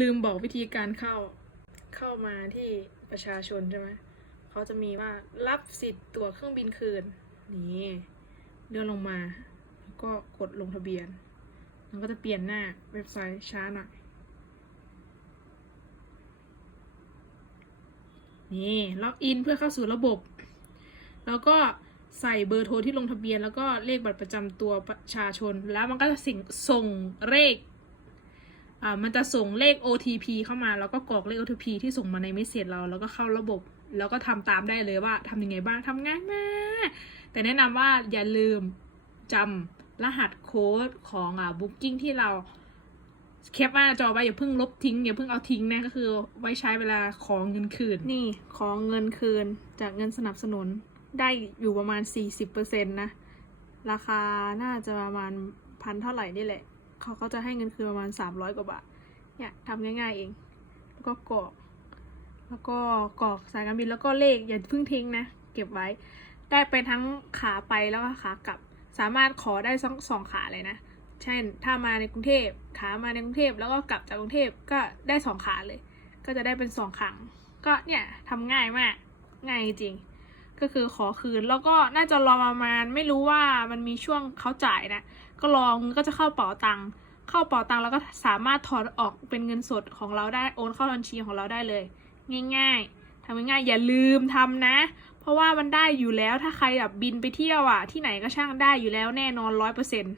ลืมบอกวิธีการเข้าเข้ามาที่ประชาชนใช่ไหมเขาจะมีว่ารับสิทธิ์ตั๋วเครื่องบินคืน นี่เลื่อนลงมาแล้วก็กดลงทะเบียน มันก็จะเปลี่ยนหน้าเว็บไซต์ช้าหน่อย นี่ล็อกอินเพื่อเข้าสู่ระบบ แล้วก็ใส่เบอร์โทรที่ลงทะเบียน แล้วก็เลขบัตรประจำตัวประชาชน แล้วมันก็จะส่งส่งเลข อ่ามันจะส่งเลข OTP เข้ามา แล้วก็กรอกเลข OTP ที่ส่งมาในเมสเซจเรา แล้วก็เข้าระบบ แล้วก็ทำตามได้เลยว่าทำยังไงบ้างทำง่ายมากแต่แนะนำว่าอย่าลืมจำรหัสโค้ดของอ่า Booking ที่เราแคปหน้าจอไว้อย่าเพิ่งลบทิ้งอย่าเพิ่งเอาทิ้งนะก็คือไว้ใช้เวลาของเงินคืน นี่ของเงินคืนจากเงินสนับสนุนได้อยู่ประมาณ 40%นะ ราคาน่าจะประมาณพันเท่าไหร่นี่แหละ เขาก็จะให้เงินคืนประมาณ 300 กว่าบาท เนี่ยทำง่ายๆเอง แล้วก็กรอก แล้วก็กรอกสายการบินแล้วก็เลขอย่าเพิ่งทิ้งนะ เก็บไว้ ได้ไปทั้งขาไปแล้วก็ขากลับ สามารถขอได้ทั้งสองขาเลยนะ เช่น ถ้ามาในกรุงเทพขามาในกรุงเทพแล้วก็กลับจากกรุงเทพก็ได้สองขาเลย ก็จะได้เป็นสองครั้งก็เนี่ยทำง่ายมาก ง่ายจริง ก็คือขอคืนแล้วก็น่าจะรอประมาณไม่รู้ว่ามันมีช่วงเขาจ่ายนะ ก็ลองก็จะเข้าเป๋าตังค์เข้าเป๋าตังค์แล้วก็สามารถถอนออกเป็นเงินสดของเราได้โอนเข้าบัญชีของเราได้เลย ง่าย ๆทำง่ายๆอย่าลืมทำนะ เพราะว่ามันได้อยู่แล้วถ้าใครแบบบินไปเที่ยวอะที่ไหนก็ช่างได้อยู่แล้วแน่นอนร้อยเปอร์เซ็นต์